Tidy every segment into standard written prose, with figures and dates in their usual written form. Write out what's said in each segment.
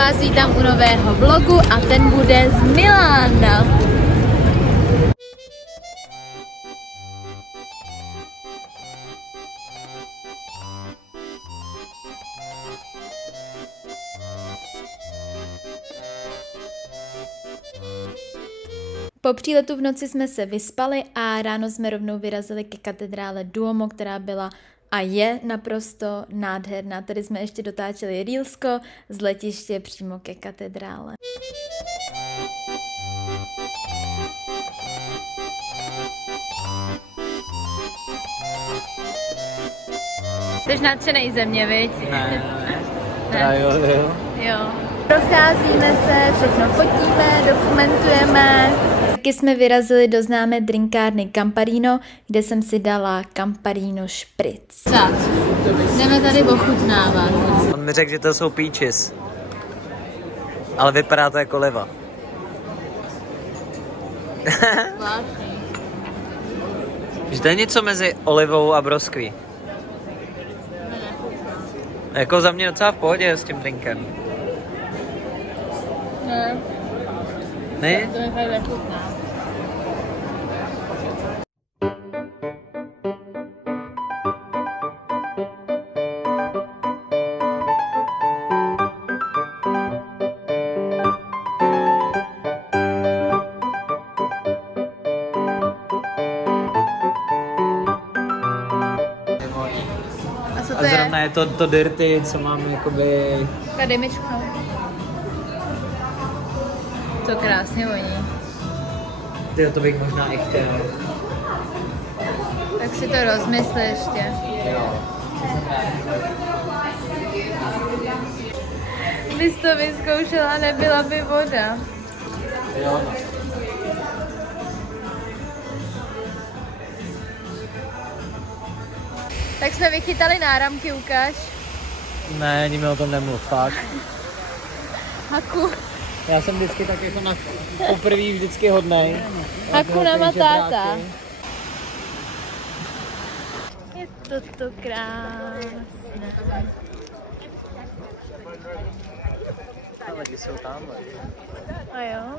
vás vítám u nového vlogu a ten bude z Milána. Po příletu v noci jsme se vyspali a ráno jsme rovnou vyrazili ke katedrále Duomo, která byla a je naprosto nádherná. Tady jsme ještě dotáčeli reelsko z letiště přímo ke katedrále. Jsi nadšenej ze mě, viď? Ne. Jo. Procházíme se, všechno fotíme, dokumentujeme. Taky jsme vyrazili do známé drinkárny Camparino, kde jsem si dala Camparino špric. Tak, jdeme tady ochutnávat. On mi řekl, že to jsou peaches. Ale vypadá to jako leva. Že to je něco mezi olivou a broskví. Jako za mě docela v pohodě s tím drinkem. Ne. Ne? To mi fakt nechutná. A zrovna je to dirty, co mám jakoby... Dej mi čuknout. To krásně voní. Tyjo, to bych možná i chtěl. Tak si to rozmysli ještě. Jo. Bys to vyzkoušela, nebyla by voda. Jo. Tak jsme vychytali náramky, ukáž. Ne, ani mi o tom nemluv, fakt. Haku. Já jsem vždycky tak jako na poprvý vždycky hodnej. Hakuna Matata. Je to krásné. Lidi jsou tamhle. A jo.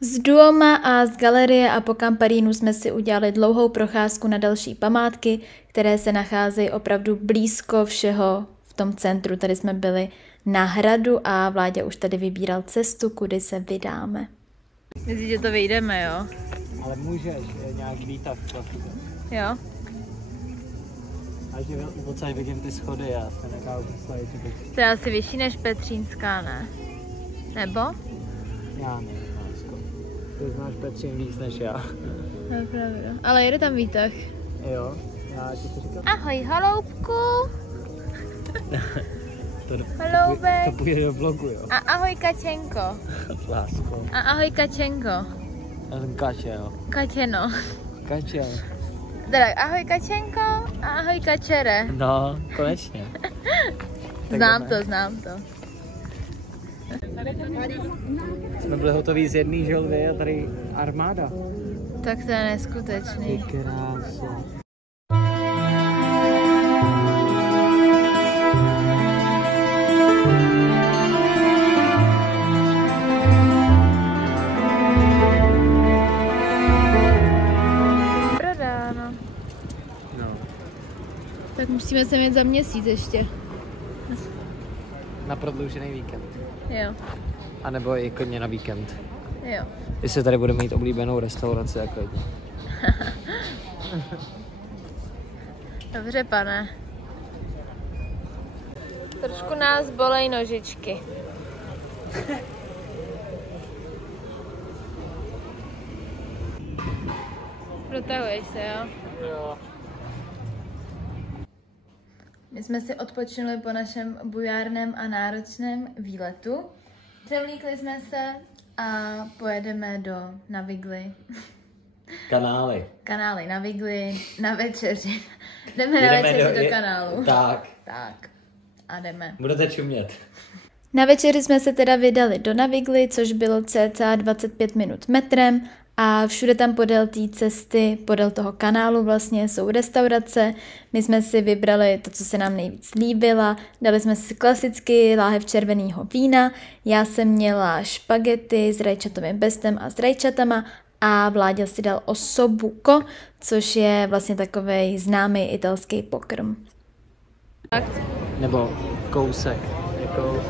Z Duoma a z galerie a po Camparínu jsme si udělali dlouhou procházku na další památky, které se nacházejí opravdu blízko všeho v tom centru. Tady jsme byli na hradu a Vláďa už tady vybíral cestu, kudy se vydáme. Myslíš, že to vyjdeme, jo? Ale můžeš, je nějak výtah. Jo? A že odsaď vidím ty schody, já se nechápu představit, že bych... To je asi vyšší než Petřínská, ne? Nebo? Já nevím, lásko. Ty znáš Petřín víc než já. To je pravda. Ale jede tam výtah. Jo, já ti to říkám. Ahoj, haloubku. To půjde do blogu, jo. A ahoj, Kačenko. Lásko. A ahoj, Kačenko. Já jsem Kače, jo. Kačeno. Kače. Teda ahoj, Kačenko a ahoj, Kačere. No, konečně. Znám to. Jsme byli hotoví z jedné želvy a tady armáda. Tak to je neskutečný. Ty krása. Prodáno. No. Tak musíme se mít za měsíc ještě. Na prodloužený víkend. Jo. A nebo i klidně na víkend. Jo. Jestli tady budeme mít oblíbenou restauraci jako je. Dobře, pane. Trošku nás bolej nožičky. Protahuješ se, jo? Jo. My jsme si odpočinuli po našem bujárném a náročném výletu. Převlíkli jsme se a pojedeme do Navigli. Kanály Navigli na večeři. Jdeme na večeři do kanálu. Tak. A jdeme. Budete čumět. Na večeři jsme se teda vydali do Navigli, což bylo cca 25 minut metrem A všude tam podél té cesty, podél toho kanálu vlastně jsou restaurace. My jsme si vybrali to, co se nám nejvíc líbilo. Dali jsme si klasicky láhev červeného vína. Já jsem měla špagety s rajčatovým pestem a s rajčatama a Vláďa si dal ossobuco, což je vlastně takovej známý italský pokrm. Nebo kousek. Jako...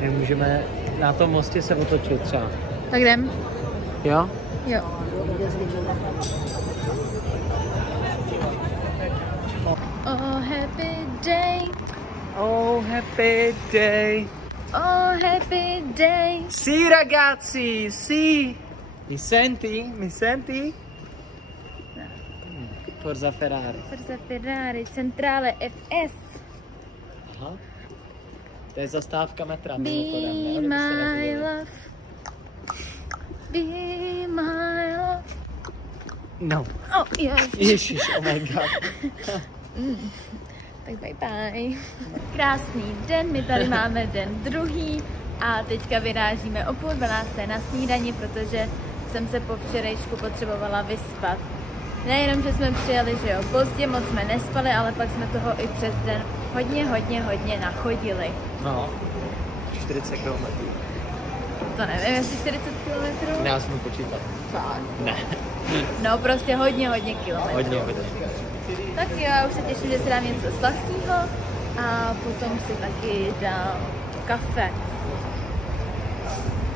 My můžeme na tom mostě se otočit třeba. Tak jdem. Jo? Jo. Oh, happy day. Oh, happy day. Oh, happy day. Sì, ragazzi, sì. Mi senti? Mi senti? No. Forza Ferrari. Forza Ferrari, centrále FS. Aha. To je zastávka metra. Be my love. Be my love. No. Oh, yes. Ježiš, oh my god. Tak bye bye. Krásný den, my tady máme den druhý a teďka vyrážíme o 11:30 na snídani, protože jsem se po včerejšku potřebovala vyspat. Nejenom, že jsme přijeli, že jo, pozdě, moc jsme nespali, ale pak jsme toho i přes den hodně nachodili. No, 40 km. To nevím, jestli 40 km. Já jsem počítal. Fakt. Ne. No prostě hodně kilometrů. Hodně. Tak jo, já už se těším, že si dám něco sladkého a potom si taky dám kafe.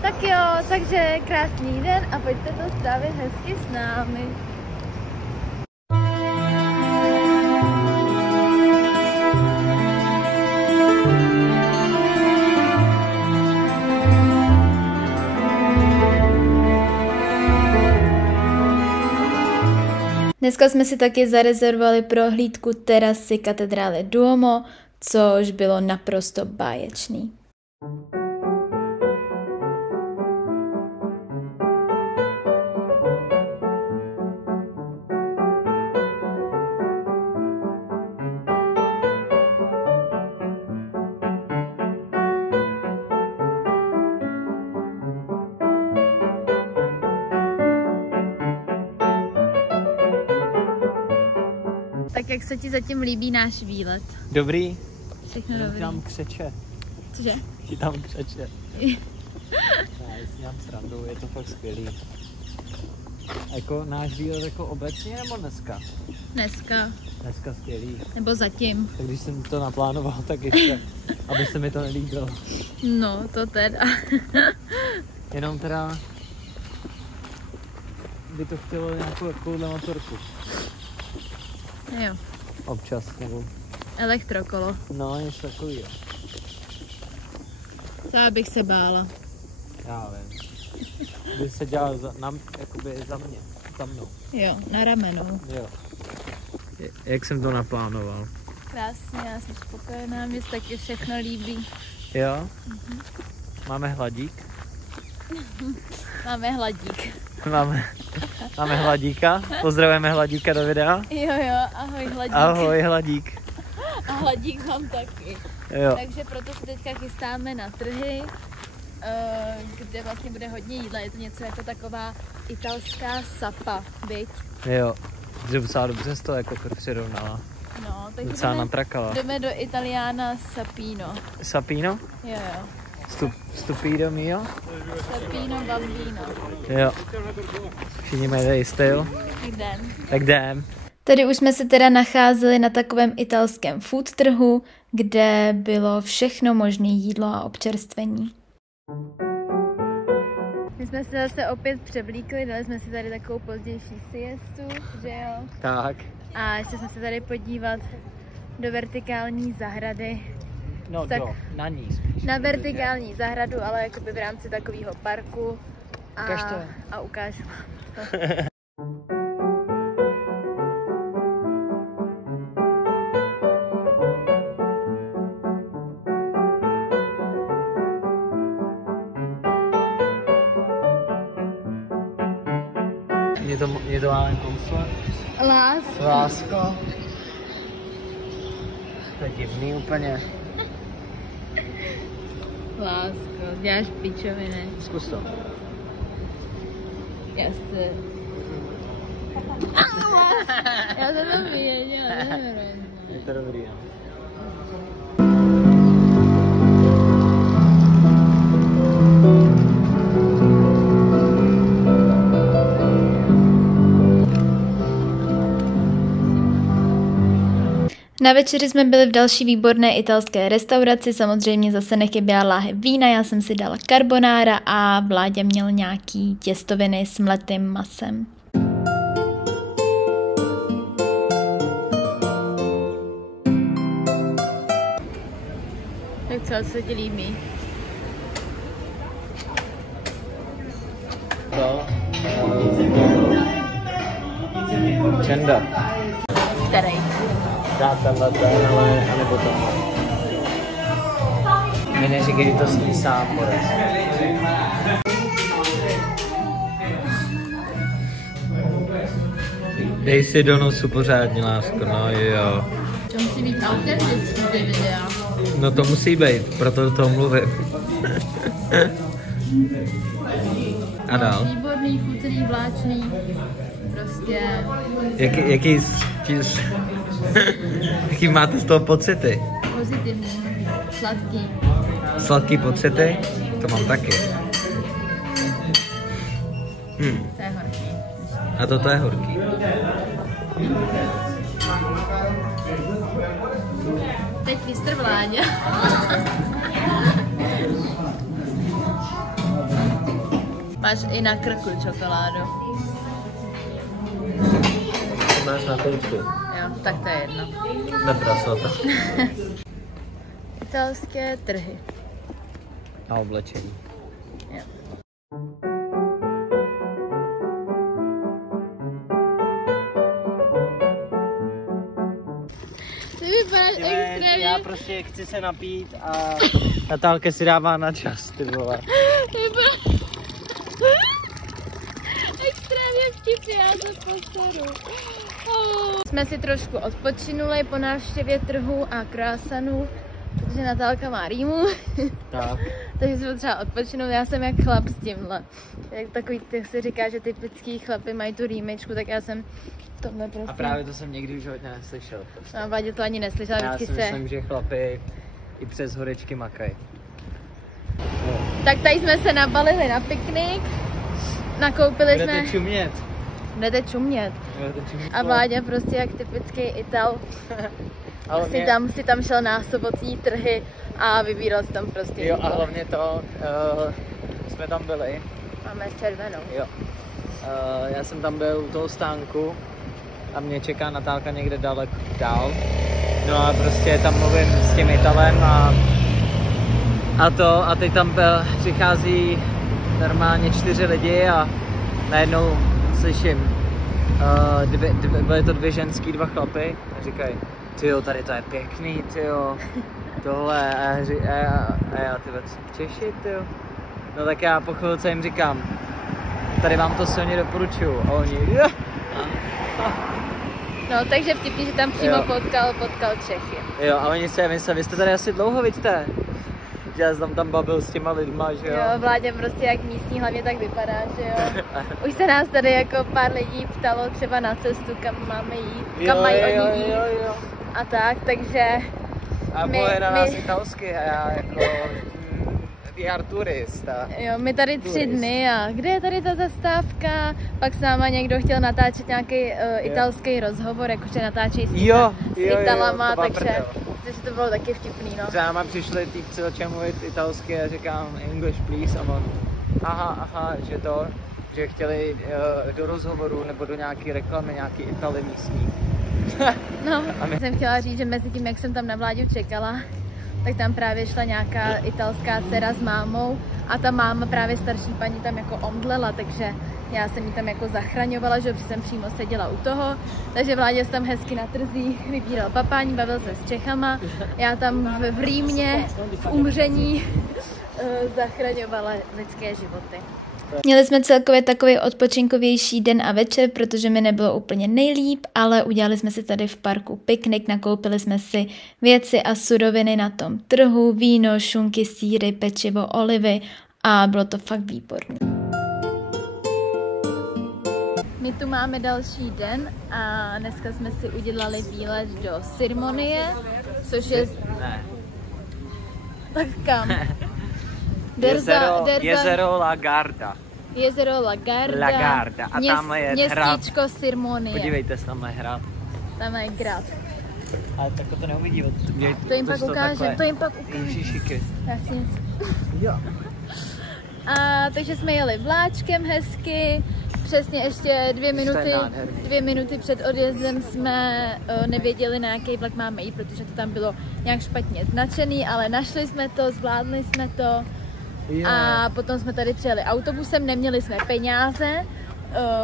Tak jo, takže krásný den a pojďte to strávit hezky s námi. Dneska jsme si taky zarezervovali prohlídku terasy katedrály Duomo, což bylo naprosto báječný. Tak jak se ti zatím líbí náš výlet? Dobrý. Všechno dobrý. Tam křeče. Cože? Ti tam křeče. Já si dělám srandu, je to fakt skvělý. Jako náš výlet jako obecně nebo dneska? Dneska. Dneska skvělý. Nebo zatím. Tak když jsem to naplánoval, tak ještě, aby se mi to nelíbilo. No, to teda. Jenom teda by to chtělo nějakou takovouhle motorku. Jo. Občas, nebo... Elektrokolo. No, něco takovýho. Já bych se bála. Já vím. By se dělal jakoby za mě, za mnou. Jo, na ramenou. Jo. Jak jsem to naplánoval? Krásně, já jsem spokojená, mně se taky všechno líbí. Jo? Máme hladík? Máme hladík. Máme hladíka. Pozdravujeme hladíka do videa. Jo, ahoj hladík. Ahoj hladík. A hladík mám taky. Jo. Takže proto se teďka chystáme na trhy, kde vlastně bude hodně jídla. Je to něco jako taková italská sapa, viď? Jo. Docela dobře to jako přirovnala. No, takže docela natrakala. Jdeme do Italiana Sapino. Sapino? Jo. Stupido mio? Sapino Bambino. Jo. Všichni mají tady styl. Tak jdem. Tady už jsme se teda nacházeli na takovém italském food trhu, kde bylo všechno možné jídlo a občerstvení. My jsme se zase opět převlíkli, dali jsme si tady takovou pozdější siestu, že jo? Tak. A ještě jsme se tady podívat do vertikální zahrady. No tak na ní spíš. Na vertikální zahradu, ale jakoby v rámci takového parku. A ukážu vám to. Mě to máme kouslo. Lásko. To je divný úplně. Lásko, děláš píčoviny. Zkus to. Jasně. Já to věděla, nevím. Je to dobrý, jo. Na večeři jsme byli v další výborné italské restauraci, samozřejmě zase nechyběla láhev vína, já jsem si dala carbonara a Vláďa měl nějaký těstoviny s mletým masem. Tak co se ti líbí? To? Čenda. Který? Dá tenhle, anebo tohle. Mi neříkej, to sní sám, Boris. Dej si do nosu pořádně, lásko, no jo. To musí být autentický ty videa. No to musí být, proto to mluvím. A dál? Výborný, chutrý, vláčný, prostě... Jaký máte z toho pocity? Pozitivní, sladký. Sladký pocity? To mám taky. To je horký. A toto je horký. Teď mistr Vláďa. Máš i na krku čokoládu. Máš na toučku. Jo, tak to je jedno. Neprasota. Italské trhy. A oblečení. Jo. Ty vypadáš extrémně. Já prostě chci se napít a Natálka si dává na čas, ty vole. Extrémně vtipně, já se postaru. Jsme si trošku odpočinuli po návštěvě trhu a croissantů, protože Natálka má rýmu. Tak. Takže jsme třeba odpočinuli, já jsem jak chlap s tímhle. Jak takový, jak se říká, že typický chlapy mají tu rýmičku, tak já jsem tohle prostě. A právě to jsem někdy už hodně neslyšel. Prostě. A Vláďa to ani neslyšela, Já vždycky si se... myslím, že chlapi i přes horečky makají. Tak tady jsme se nabalili na piknik, nakoupili jsme... Budete čumět. Budete čumět. A Vláďa prostě jak typický Ital si tam šel na sobotní trhy a vybíral si tam prostě. Jo, a hlavně to, jsme tam byli. Máme červenou. Jo. Já jsem tam byl u toho stánku a mě čeká Natálka někde dál. No a prostě tam mluvím s tím Italem a teď tam přichází normálně 4 lidi a najednou slyším, byly to 2 ženský, 2 chlapy a říkají, tyjo, tady to je pěkný, tyjo, tohle a já ty Češi, tyjo. No tak já po chvilce jim říkám, tady vám to silně doporučuju a oni, No takže vtipný, že tam přímo potkal Čechy. Jo, a oni si mysleli, vy jste tady asi dlouho, vidíte? Že já jsem tam bavil s těma lidma, že jo? Jo, Vláďa prostě jak místní hlavně tak vypadá, že jo? Už se nás tady jako pár lidí ptalo třeba na cestu, kam máme jít, kam mají oni jít. Jo. A tak, takže... A mluví na nás italsky a já jako... VR turista. Jo, my tady 3 dny a kde je tady ta zastávka? Pak s náma někdo chtěl natáčet nějaký italský rozhovor, jakože natáčí s Italama, takže to bylo taky vtipný, no. Za náma přišli týpci, začali mluvit italsky a říkám English please a on aha, že chtěli do rozhovoru nebo do nějaký reklamy, nějaký Italy místní. No, jsem chtěla říct, že mezi tím, jak jsem tam na Vláďu čekala, tak tam právě šla nějaká italská dcera s mámou a ta máma právě starší paní tam jako omdlela, takže já jsem ji tam jako zachraňovala, že jsem přímo seděla u toho, takže Vláďa se tam hezky na trzích vybíral papání, bavil se s Čechama, já tam v Rýmě v umření zachraňovala lidské životy. Měli jsme celkově takový odpočinkovější den a večer, protože mi nebylo úplně nejlíp, ale udělali jsme si tady v parku piknik, nakoupili jsme si věci a suroviny na tom trhu, víno, šunky, sýry, pečivo, olivy a bylo to fakt výborné. My tu máme další den a dneska jsme si udělali výlet do Sirmonie, což je... Ne. Tak kam? Jezero La Garda. Jezero La Garda. A tamhle je městíčko hrad. Sirmonie. Podívejte, tamhle je hrad. Tam je grad. Ale tak to neuvidí. To jim pak ukážem, Ježišiky. Já chci něco. Jo. A takže jsme jeli vláčkem hezky, přesně ještě 2 minuty před odjezdem jsme nevěděli, na jaký vlak máme jít, protože to tam bylo nějak špatně značený, ale našli jsme to, zvládli jsme to. A potom jsme tady přijeli autobusem, neměli jsme peníze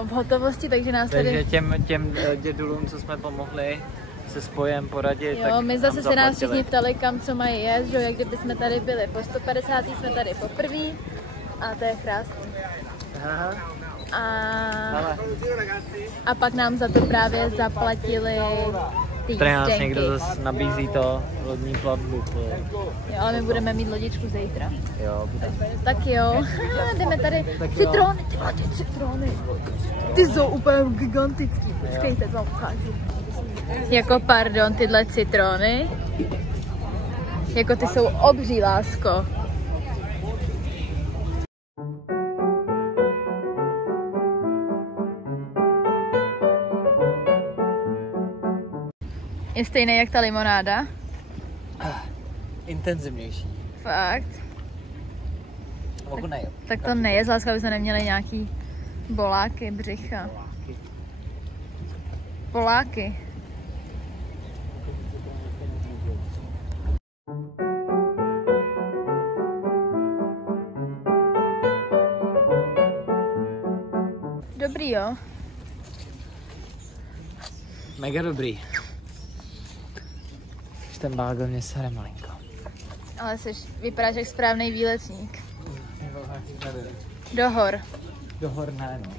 v hotovosti, takže nás tady... Takže těm dědulům, co jsme pomohli se spojem poradit, jo, tak my zase se nás všichni zaplatili. ptali, kam co mají jet, že jak kdyby jsme tady byli po 150, jsme tady poprvé a to je krásný. Aha. A pak nám za to právě zaplatili ty Tady nás jízdenky. někdo zase nabízí to lodní plavbu. Jo, ale my budeme mít lodičku zítra. Jo, bude. Tak jo, jdeme tady. Tak jo. Citrony, ty vole, ty citrony. Ty jsou úplně gigantický. Počkejte, to vám ukážu. Jako pardon, tyhle citrony. Jako ty jsou obří, lásko. Je stejný jak ta limonáda? Intenzivnější. Fakt? Tak, tak to nejez, láska, aby jsme neměli nějaký boláky, břicha. Poláky. Dobrý, jo? Mega dobrý. Ten bágl mě sere malinko. Ale vypadáš jak správný výletník. Do hor. Do hor ne, no.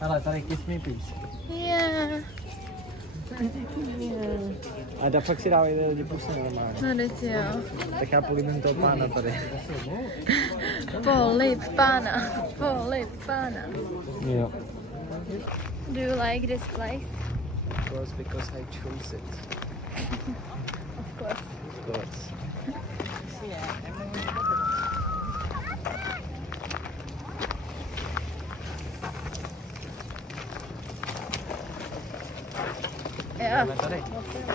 Ale tady kiss me please. Yeah. A da fakt si dávají lidi pusy normálně. No teď jo. Tak já políbím toho pána tady. Polib pána. Polib pána. Jo. Do you like this place? Of course, because I chose it. Of course. Of course. Jo.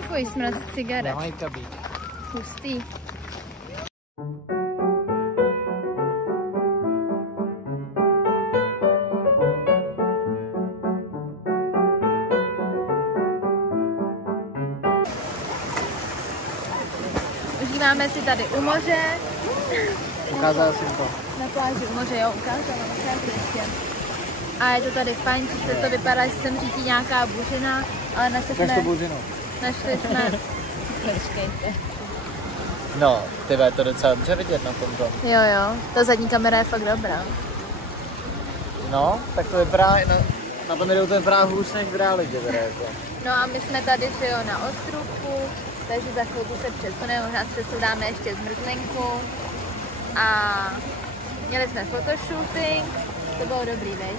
Tvůj smrad cigaret. Nemají kabík. Hustý. Užíváme si tady u moře. Ukázal jsem to. Na pláži u moře, jo, ukázala ještě. A je to tady fajn, sice to vypadá, že sem řítí nějaká buřina, ale našli jsme... Počkejte. No, tyhle, je to docela dobře vidět na tomto. Jo, ta zadní kamera je fakt dobrá. No, tak to vypadá, na tom videu to vypadá hůř než v realitě teda jako. No a my jsme tady, že jo, na ostrůvku, takže za chvilku se přesuneme, možná se dáme ještě zmrzlinku. A měli jsme fotoshooting, to bylo dobrý, veď?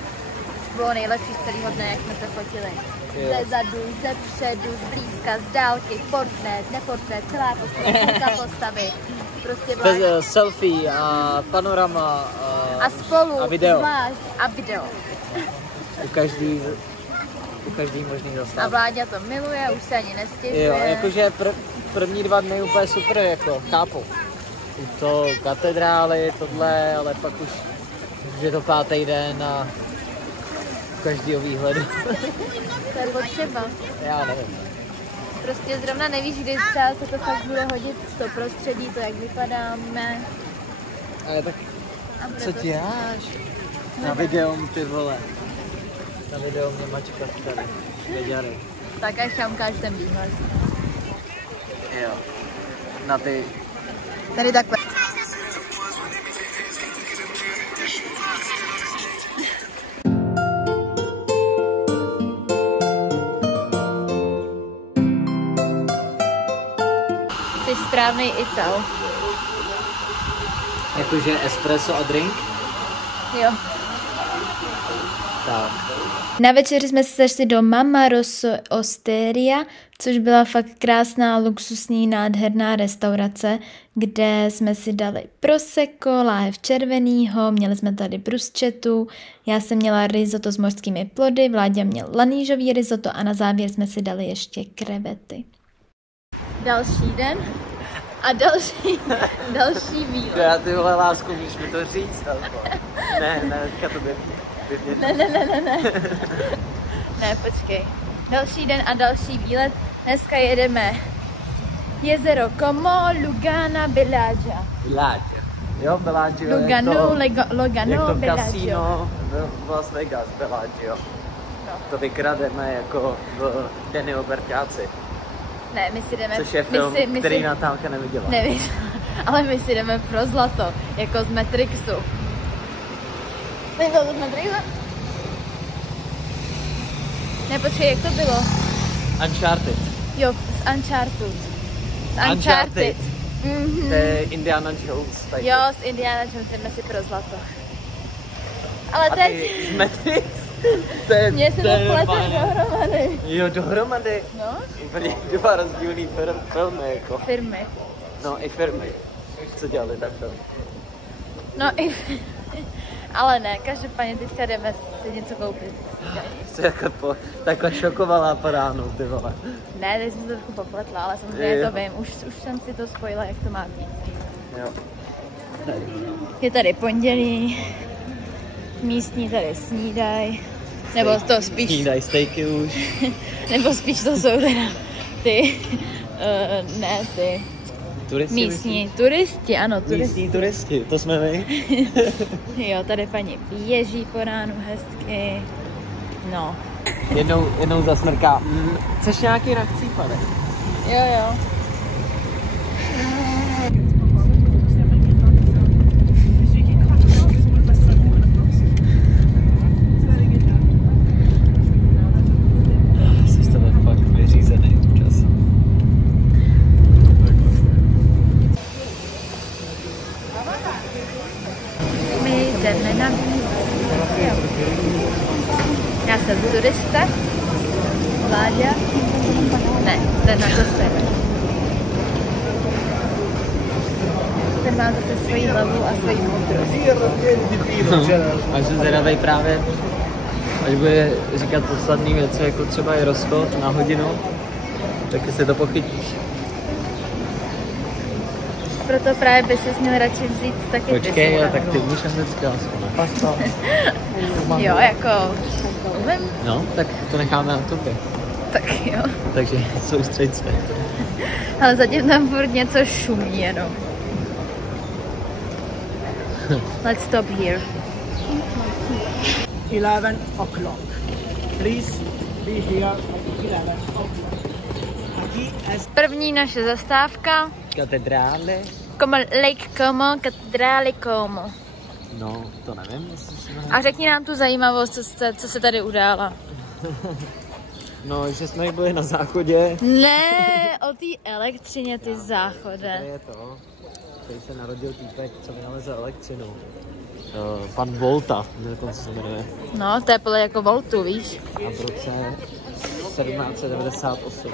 Bylo nejlepší z celého dne, jak jsme se fotili. Ze zadu, ze předu, z blízka, z dálky, portrét, neportrét, celá postava, postavy. Prostě bez selfie a panorama a spolu, a video. Zvlášť, a video. U každý možný zastávky. A Vláďa to miluje, už se ani nestěžuje. Jo, jakože první 2 dny úplně super, jako chápu. To katedrály, tohle, ale pak už je to 5. den a každýho výhledu. To je potřeba. Já nevím. Prostě zrovna nevíš, kdy třeba se to fakt bude hodit, to prostředí, to jak vypadáme. Ale tak co ti dáš? Na videu, ty vole. Na videu mě mačka tady. Věděli. Tak až tam ukážu ten výhled. Jo. Na ty... Tady takhle. Jsi správný Ital. Jakože espresso a drink? Jo. Tak. Na večeři jsme se zašli do Mamma Rosso Osteria, což byla fakt krásná, luxusní, nádherná restaurace, kde jsme si dali prosecco, láhev červenýho, měli jsme tady bruschettu, já jsem měla risotto s mořskými plody, Vláďa měl lanížový risotto a na závěr jsme si dali ještě krevety. Další den a další výlet. Já ty vole lásku, můžeš mi to říct? Ne, teďka to by. Ne, počkej. Další den a další výlet. Dneska jedeme Jezero Como, Lugano, Bellagio. Jo, Bellagio. Lugano, jak to Bellagio. kasino v Las Vegas, Bellagio. No. To vykrademe jako v Denny Oberťáci. Ne, my si jdeme... Což je film, který Natálka neviděla. Nevím, ale my si jdeme pro zlato, jako z Matrixu. Nebylo to z Matrixu? Ne, počkej, jak to bylo? Uncharted. Jo, z Uncharted. Uncharted. Mhm. To je Indiana Jones. Tak. Jo, z Indiana Jones jdeme si pro zlato. Ale a teď... ty z Matrix? Mně se to plete dohromady. Jo, dohromady? No? Úplně dva rozdílný filmy jako. Firmy. No i firmy. Co dělali tak film? No i... Ale ne, každopádně teďka jdeme si něco koupit. Jsi jako takhle šokovalá po ránu, ty vole. Ne, teď jsem to trochu popletla, ale samozřejmě to vím. Už jsem si to spojila, jak to má být. Jo. Je tady pondělí, místní tady snídaj, nebo to spíš... Snídaj stejky už. Nebo spíš to jsou teda ty, ne ty... Turisti, místní turisti, ano, turisti. Místní turisti, to jsme my. Jo, tady paní běží po ránu hezky. No. Jednou zasmrká. Chceš nějaký nachcípanek? Jo. Jsi z tebe fakt vyřízený občas. My jdeme na výlet. Já jsem turista. Vláďa. Ne, ten na to sever. Ten má zase svoji hlavu a svoji moudrost. Až jsem zvědavej právě, až bude říkat podstatné věci, jako třeba je rozchod na hodinu, tak si to pochytíš. Proto právě by si měl radši vzít taky Počkej, tak ty můžeš hnedka aspoň. Jo, jako... Umím. No, tak to necháme na tobě. Tak jo. Takže soustřeď se. Ale zatím tam furt něco šumí jenom. Let's stop here. 11 o'clock. Please be here at 11 o'clock. První naše zastávka. Katedrály. Como Lake Como, katedrály Como. No, to nevím, jestli si A řekni nám tu zajímavost, co se tady udála. No, že jsme byli na záchodě. Ne, o té elektřině, ty záchode. To je to. Tady se narodil týpek, co vynalezl elektřinu. Pan Volta, dokonce se jmenuje. No, to je podle jako voltu, víš? A v roce 1798.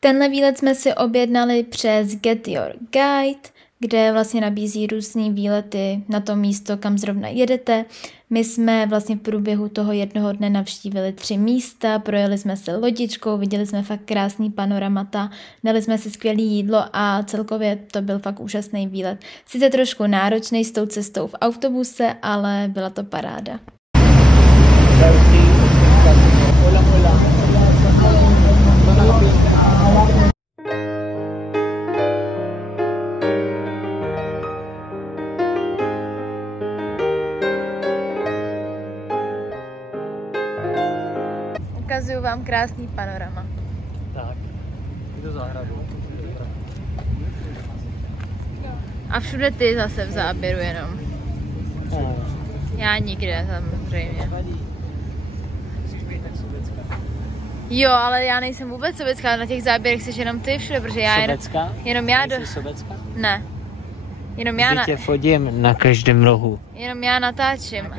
Tenhle výlet jsme si objednali přes Get Your Guide, kde vlastně nabízí různý výlety na to místo, kam zrovna jedete. My jsme vlastně v průběhu toho jednoho dne navštívili 3 místa, projeli jsme se lodičkou, viděli jsme fakt krásný panoramata, dali jsme si skvělé jídlo a celkově to byl fakt úžasný výlet. Sice trošku náročný s tou cestou v autobuse, ale byla to paráda. Ukazuju vám krásný panorama. Tak, jdu zahradu. A všude ty zase v záběru jenom. Já nikde, samozřejmě. Jo, ale já nejsem vůbec sobecká, na těch záběrech jsi jenom ty všude, protože já jenom já do... Nejsi sobecká? Ne. Jenom já tě fotím na každém rohu. Jenom já natáčím.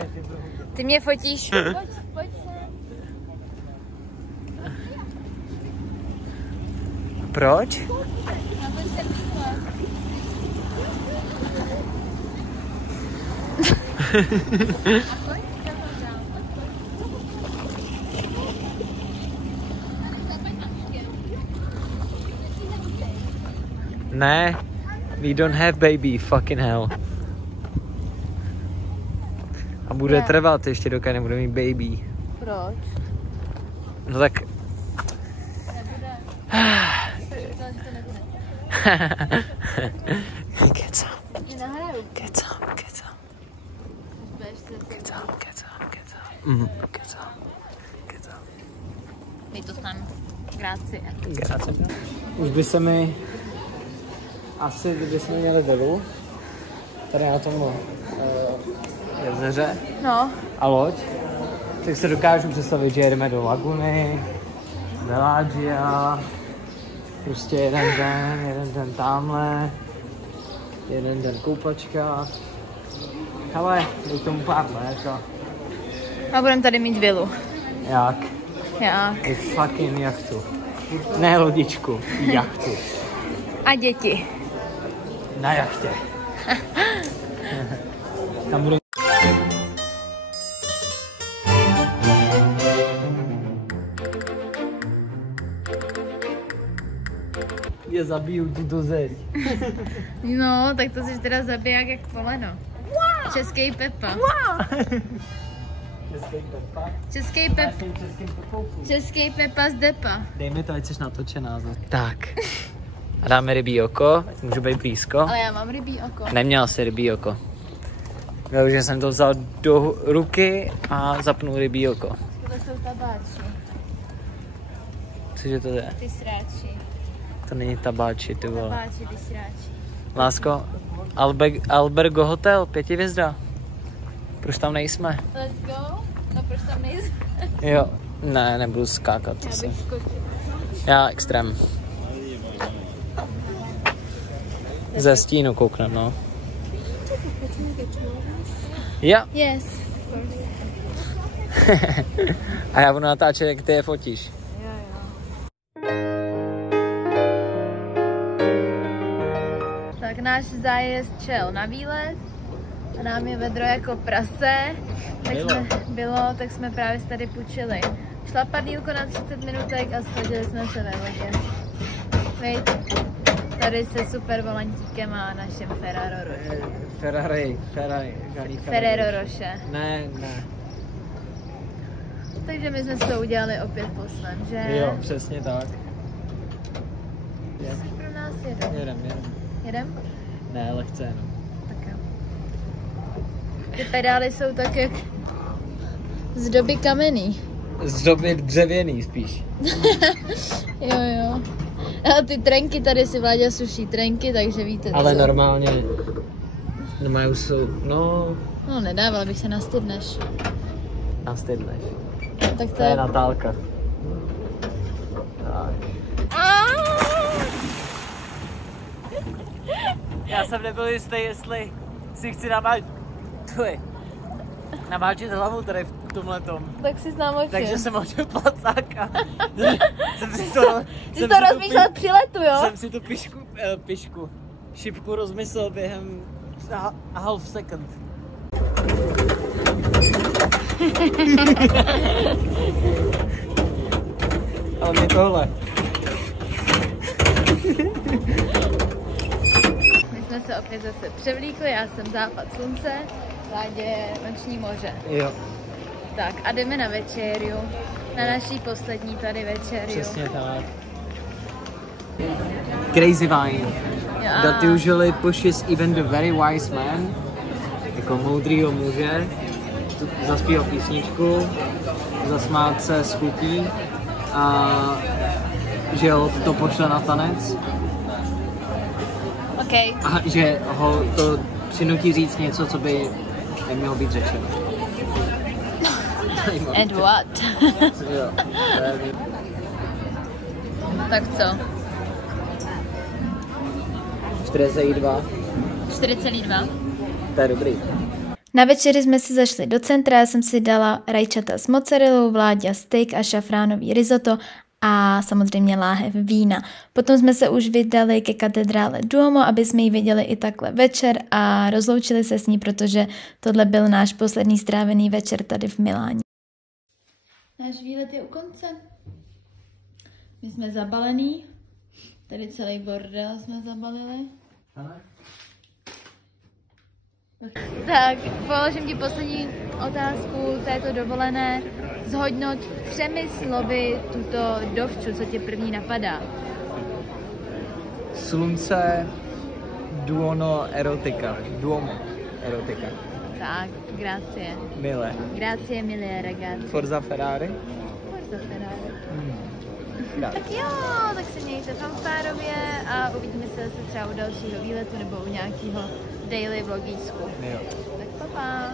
Ty mě fotíš? Pojď se. Proč? Ne, we don't have baby, fucking hell. A bude trvat ještě, dokud nebude mít baby. Proč? No tak... Kecám. Mi to tam. Grazie. Už by se mi... Asi, kdybychom měli vilu, tady na tom jezeře a loď, tak se dokážu představit, že jedeme do laguny, Bellagio, prostě jeden den tamhle, jeden den koupačka. Ale je tomu pár let A budeme tady mít vilu. Jak? Jak? Fucking jachtu. Ne lodičku, jachtu. A děti. Na jachtě. Tam budu... Je zabiju tuto zeď. No, tak to jsi teda zabiják jak poleno. Wow. Český Pepa. Wow. Český Pepa. Český Pepa z Depa. Dej mi to, ať jsi natočená. Tak. A dáme rybí oko, můžu být blízko. Ale já mám rybí oko. Neměl jsi rybí oko. Takže jsem to vzal do ruky a zapnul rybí oko. Tohle jsou tabáči. Cože to je? Ty sráči. To není tabáči, ty vole. Tabáči, ty sráči. Lásko, Albergo Hotel, 5 hvězda. Proč tam nejsme? Let's go. No proč tam nejsme? Jo, ne, nebudu skákat. Já bych skočil. Já extrém. Ze stínu kouknem, no. Ja. Yes. A já budu natáčet, jak ty je fotíš. Tak náš zájezd šel na výlet a nám je vedro jako prase. Tak jsme právě tady půjčili šlapadýlko na 30 minutek a schodili jsme se ve vodě. Vejď, tady se super volantíkem a našem Ferraro Roche. Ferrero Roche. Ne. Takže my jsme to udělali opět po svém, že? Jo, přesně tak. Co pro nás jedem? Jedem? Ne, lehce jenom. Tak jo. Ty pedály jsou tak jak z doby kamenný. Z doby dřevěný spíš. Jo. A ty trenky, tady si Vláďa suší trenky, takže víte co. Ale normálně už jsou, No nedávala bych se nastydneš. Nastydneš. Tak to je Natálka. Tak. Já jsem nebyl jistý, jestli si chci namáčit hlavu tady v tomhletom. Tak si namočil. Takže jsem močil placáka. Jsi to rozmýšlel při letu, jo? Jsem si tu šipku rozmyslel během half second. Ale mě tohle. My jsme se opět zase převlíkli, já jsem západ slunce, Vládě noční moře. Jo. Tak a jdeme na večeru, na naší poslední tady večeru. Přesně tak. Crazy wine. That usually pushes even the very wise man, jako moudrýho muže, zaspívat písničku, zasmát se s chutí a že ho to pošle na tanec. Okay. A že ho to přinutí říct něco, co by nemělo být řečeno. And what? Tak co? 4,2. 4,2. To je dobrý. Na večeři jsme si zašli do centra, já jsem si dala rajčata s mozzarellou, Vláďa steak a šafránový risotto a samozřejmě láhev vína. Potom jsme se už vydali ke katedrále Duomo, aby jsme ji viděli i takhle večer a rozloučili se s ní, protože tohle byl náš poslední strávený večer tady v Miláně. Náš výlet je u konce. My jsme zabalení. Tady celý bordel jsme zabalili. Tak, položím ti poslední otázku této dovolené. Zhodnoť 3 slovy tuto dovču, co tě první napadá. Slunce, Duomo, erotika. Duomo, erotika. Tak, grazie. Mile. Grazie mille, ragazzi. Forza Ferrari. Forza Ferrari. Tak. Tak jo, tak se mějte fanfárově a uvidíme se zase třeba u dalšího výletu nebo u nějakého daily vlogísku. Jo. Tak pa.